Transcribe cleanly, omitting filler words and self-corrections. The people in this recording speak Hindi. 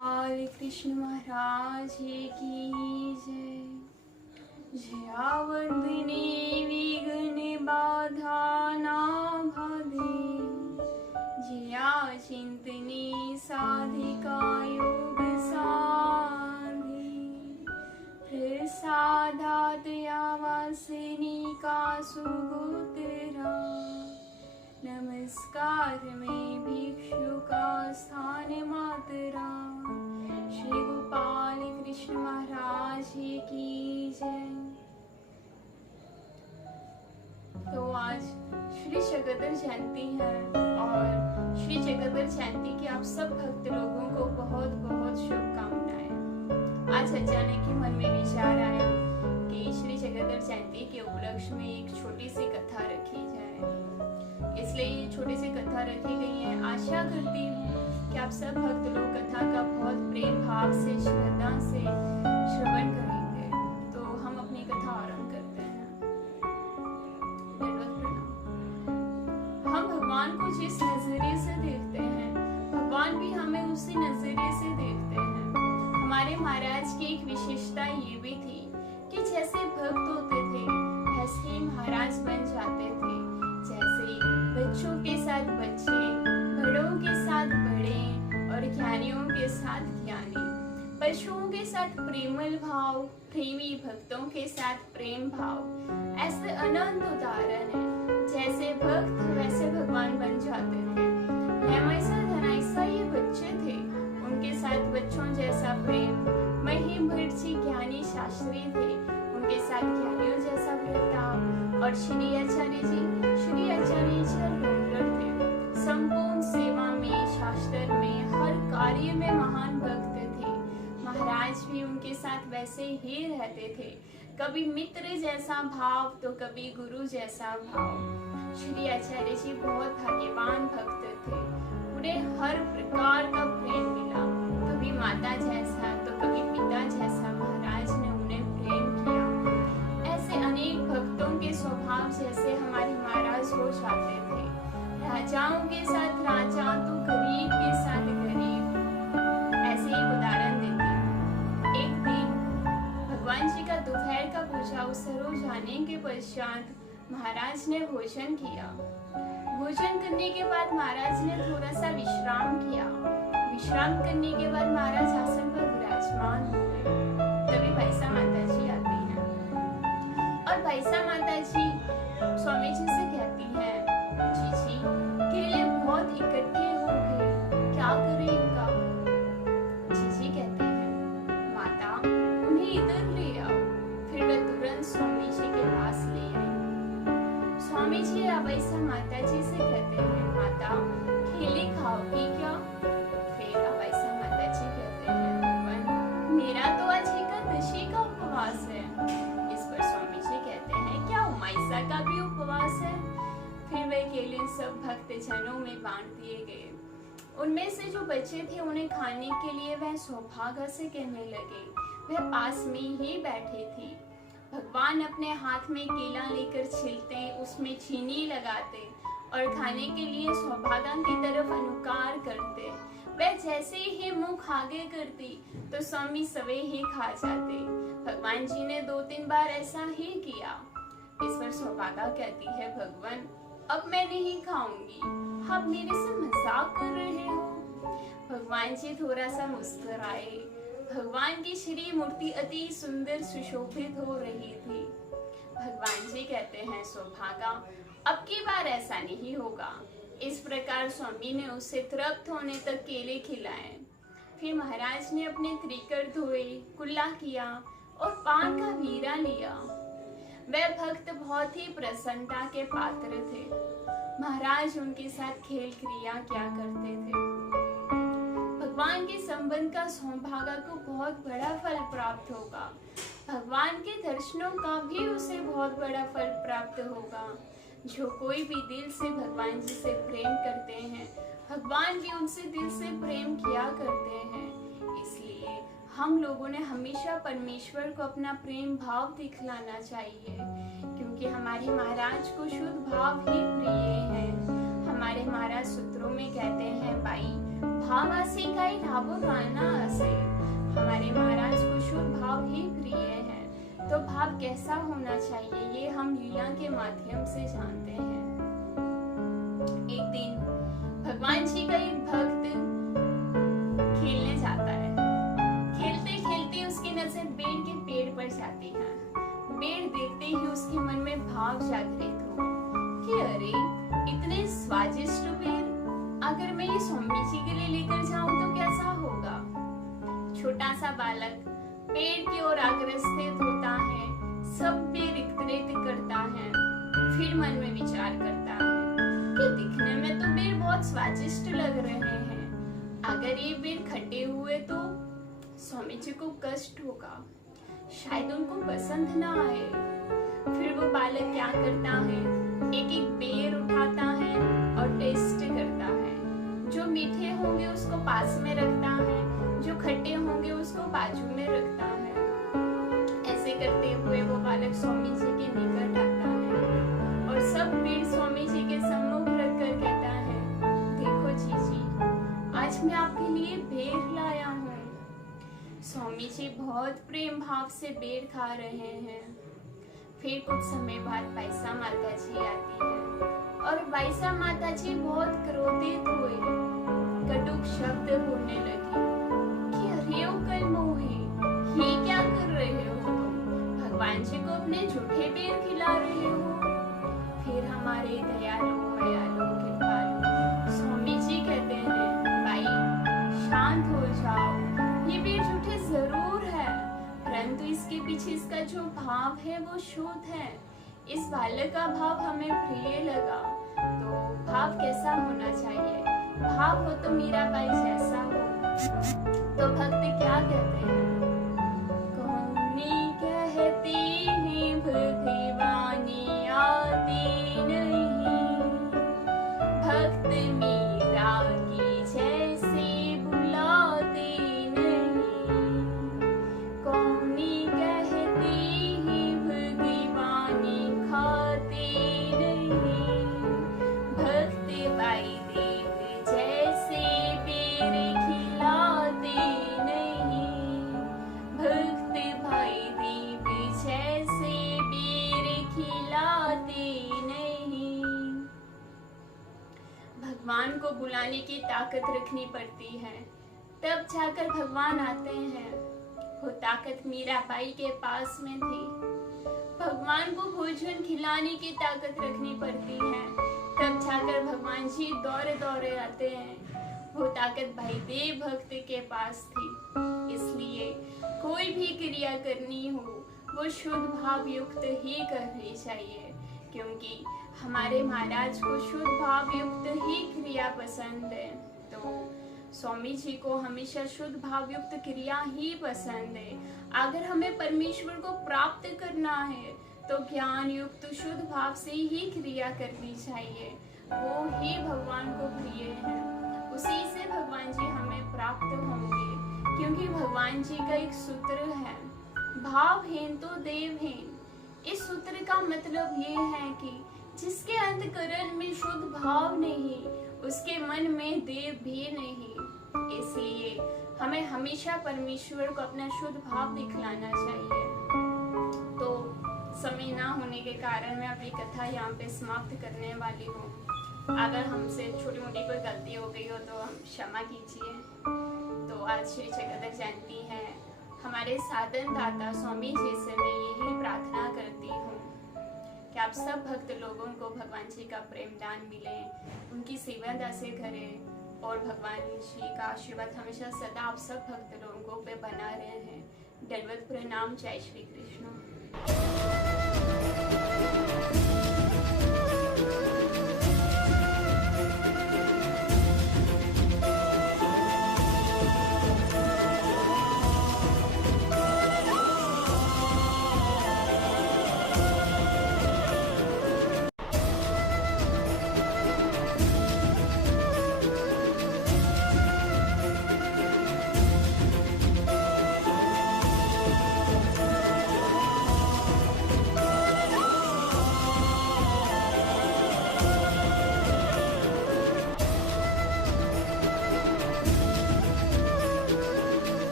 बाल कृष्ण महाराज की जय। जयावंदने विघ्न बाधा ना बाधे, जया चिंतने साधिका योग साधे। प्रसादात वासनिका सुगोत्रा, नमस्कार में भिक्षु का स्थान मातरा। श्री गोपाल कृष्ण महाराज की जय। तो आज श्री जगदर जयंती है और श्री जगदर जयंती की आप सब भक्त लोगों को बहुत बहुत शुभकामनाएं। आज अचानक ही मन में विचार आया कि श्री जगदर जयंती के उपलक्ष्य में एक छोटी सी कथा रखी जाए, इसलिए ये छोटी सी कथा रखी गई है। आशा करती हूँ कि आप सब भक्त लोग कथा का बहुत प्रेम भाव से, श्रद्धा से श्रवण करेंगे। तो हम अपनी कथा आरंभ करते हैं। दंडवत प्रणाम। हम भगवान को जिस नजरिए से देखते हैं, भगवान भी हमें उसी नजरिए से देखते हैं। हमारे महाराज की एक विशेषता ये भी थी कि जैसे भक्त होते थे वैसे ही महाराज बन जाते थे। जैसे बच्चों के साथ बच्चे, बड़ों के साथ बड़े और ज्ञानियों के साथ ज्ञानी, पशुओं के साथ प्रेमल भाव, प्रेमी भक्तों के साथ प्रेम भाव। ऐसे अनंत उदाहरण हैं। जैसे भक्त वैसे भगवान बन जाते थे। हेमैसा धनाइसा ये बच्चे थे, उनके साथ बच्चों जैसा प्रेम। महिम भट्ट जी ज्ञानी शास्त्री थे, उनके साथ ज्ञानियों जैसा बर्ताव। और श्री आचार्य जी थे, संपूर्ण सेवा में, शास्त्र में, हर कार्य में महान भक्त थे। महाराज भी उनके साथ वैसे ही रहते थे, कभी मित्र जैसा भाव तो कभी गुरु जैसा भाव। श्री आचार्य जी बहुत भाग्यवान भक्त थे, उन्हें हर प्रकार का प्रेम मिला, कभी माता जैसा तो कभी पिता जैसा महाराज ने उन्हें प्रेम किया। ऐसे अनेक भक्तों के स्वभाव जैसे हमारे महाराज हो जाते थे। राजाओं के साथ राजा तो गरीब के साथ गरीब। ऐसे ही उदाहरण देती हूँ। एक दिन भगवान जी का दोपहर का पूजा अवसर हो जाने के पश्चात महाराज ने भोजन किया। भोजन करने के बाद महाराज ने थोड़ा सा विश्राम किया। विश्राम करने के बाद महाराज आसन पर विराजमान हो गए। तभी भाईसा माता जी आती हैं और भाईसा माता जी स्वामी जी से कहती है, जी केले बहुत इकट्ठे हो गए, क्या करें इनका? जी कहते हैं, माता उन्हें इधर ले आओ। फिर वे तुरंत स्वामी जी के पास ले आई। स्वामी जी अवैसा माता जी से कहते हैं, माता केले खाओगी क्या? फिर अवैसा माता जी कहते हैं, भगवान मेरा तो आज एकादशी का उपवास है। इस पर स्वामी जी कहते हैं, क्या उमाइसा का भी उपवास है? फिर वे केले सब भक्त जनों में बांट दिए गए। उनमें से जो बच्चे थे उन्हें खाने के लिए वह सौभाग्य से कहने लगे। वह पास में ही बैठी थी। भगवान अपने हाथ में केला लेकर छिलते, उसमें चीनी लगाते और खाने के लिए सौभाग्य की तरफ अनुकार करते। वह जैसे ही मुंह आगे करती तो स्वामी सवे ही खा जाते। भगवान जी ने 2-3 बार ऐसा ही किया। इस पर सौभाग्य कहती है, भगवान अब मैं नहीं खाऊंगी, आप मेरे से मजाक कर रहे हो। भगवान जी थोड़ा सा मुस्कुराए। भगवान की श्री मूर्ति अति सुंदर सुशोभित हो रही थी। भगवान जी कहते हैं, सौभाग्य अब की बार ऐसा नहीं होगा। इस प्रकार स्वामी ने उसे तृप्त होने तक केले खिलाए। फिर महाराज ने अपने त्रिकर धोए, कुल्ला किया और पान का वीरा लिया। वह भक्त बहुत ही प्रसन्नता के पात्र थे। महाराज उनके साथ खेल क्रिया क्या करते थे। भगवान के संबंध का सौभाग्य को बहुत बड़ा फल प्राप्त होगा। भगवान के दर्शनों का भी उसे बहुत बड़ा फल प्राप्त होगा। जो कोई भी दिल से भगवान जी से प्रेम करते हैं, भगवान भी उनसे दिल से प्रेम किया करते हैं। इसलिए हम लोगों ने हमेशा परमेश्वर को अपना प्रेम भाव दिखलाना चाहिए, क्योंकि हमारे महाराज को शुद्ध भाव ही प्रिय है। हमारे महाराज सूत्रों में कहते हैं, भाई भावासी काही राबवाना असे। हमारे महाराज को शुद्ध भाव ही प्रिय है, तो भाव कैसा होना चाहिए ये हम लीला के माध्यम से जानते हैं। एक दिन भगवान जी का एक भक्त खेलने जाता है। खेलते खेलते उसकी नजर बेर के पेड़ पर जाती है। बेर देखते ही उसके मन में भाव जागृत हो कि अरे इतने स्वादिष्ट बेर, अगर मैं ये स्वामी जी के लिए लेकर जाऊं तो कैसा होगा। छोटा सा बालक पेड़ की ओर अग्रसर होता है, सब बेर एकत्रित करता है, फिर मन में विचार करता है कि दिखने में तो बेर बहुत स्वादिष्ट लग रहे हैं, अगर ये बेर खट्टे हुए तो स्वामी जी को कष्ट होगा, शायद उनको पसंद ना आए। फिर वो बालक क्या करता है, एक एक बेर उठाता है और टेस्ट करता है। जो मीठे होंगे उसको पास में रखता है, जो खट्टे होंगे उसको बाजू में रखता है। ऐसे करते हुए वो बालक स्वामी जी के निकट आता है और सब बेर स्वामी जी के सम्मुख रखकर कहता है, देखो जीजी, आज मैं आपके लिए बेर लाया हूँ। स्वामी जी बहुत प्रेम भाव से बेर खा रहे हैं। फिर कुछ समय बाद बैसा माता जी आती है और बैसा माता जी बहुत क्रोधित हुए, कटुक शब्द बोलने लगी कि अरे ओ कल मोहे, ये क्या कर रहे हो तुम, भगवान जी को अपने झूठे बेर खिला रहे हो। फिर हमारे दयालु मयालु कृपालु स्वामी जी कहते हैं, भाई शांत हो जाओ, ये बेर झूठे जरूर है, परंतु इसके पीछे इसका जो भाव है वो शुद्ध है। इस बालक का भाव हमें प्रिय लगा, तो भाव कैसा होना चाहिए, भाव हो तो मीराबाई जैसा हो। तो भक्त क्या कहते हैं, कौनी कहती है भगवानी आती नहीं, भक्त मीरा की जैसे बुलाती नहीं। कौनी कहती है भगवानी खाती नहीं, भक्त भाई देव जैसे बेर खिलाते नहीं, भक्त भाई देव जैसे बेर खिलाते नहीं। भगवान को बुलाने की ताकत रखनी पड़ती है, तब जाकर भगवान आते हैं। वो ताकत मीराबाई के पास में थी। भगवान को भोजन खिलाने की ताकत रखनी पड़ती है, तब जाकर भगवान जी दौरे दौरे आते हैं। वो ताकत भाई देव भक्त के पास थी। इसलिए कोई भी क्रिया करनी हो वो शुद्ध भाव युक्त ही करनी चाहिए, क्योंकि हमारे महाराज को शुद्ध भाव युक्त ही क्रिया पसंद है। तो स्वामी जी को हमेशा शुद्ध भाव युक्त क्रिया ही पसंद है। अगर हमें परमेश्वर को प्राप्त करना है तो ज्ञान युक्त शुद्ध भाव से ही क्रिया करनी चाहिए, वो ही भगवान को प्रिय है, उसी से भगवान जी हमें प्राप्त होंगे। क्योंकि भगवान जी का एक सूत्र है, भावहीन तो देवहीन। इस सूत्र का मतलब ये है कि जिसके अंतःकरण में शुद्ध भाव नहीं, उसके मन में देव भी नहीं। इसलिए हमें हमेशा परमेश्वर को अपना शुद्ध भाव दिखलाना चाहिए। तो समय ना होने के कारण मैं अपनी कथा यहाँ पे समाप्त करने वाली हूँ। अगर हमसे छोटी मोटी कोई गलती हो गई हो तो क्षमा कीजिए। तो आज श्री जगदक जयंती है। हमारे साधन दाता स्वामी जी से मैं यही प्रार्थना करती हूँ कि आप सब भक्त लोगों को भगवान जी का प्रेम दान मिले, उनकी सेवा दासे करें और भगवान जी का आशीर्वाद हमेशा सदा आप सब भक्त लोगों पे बना रहे हैं। दंडवत प्रणाम। जय श्री कृष्ण।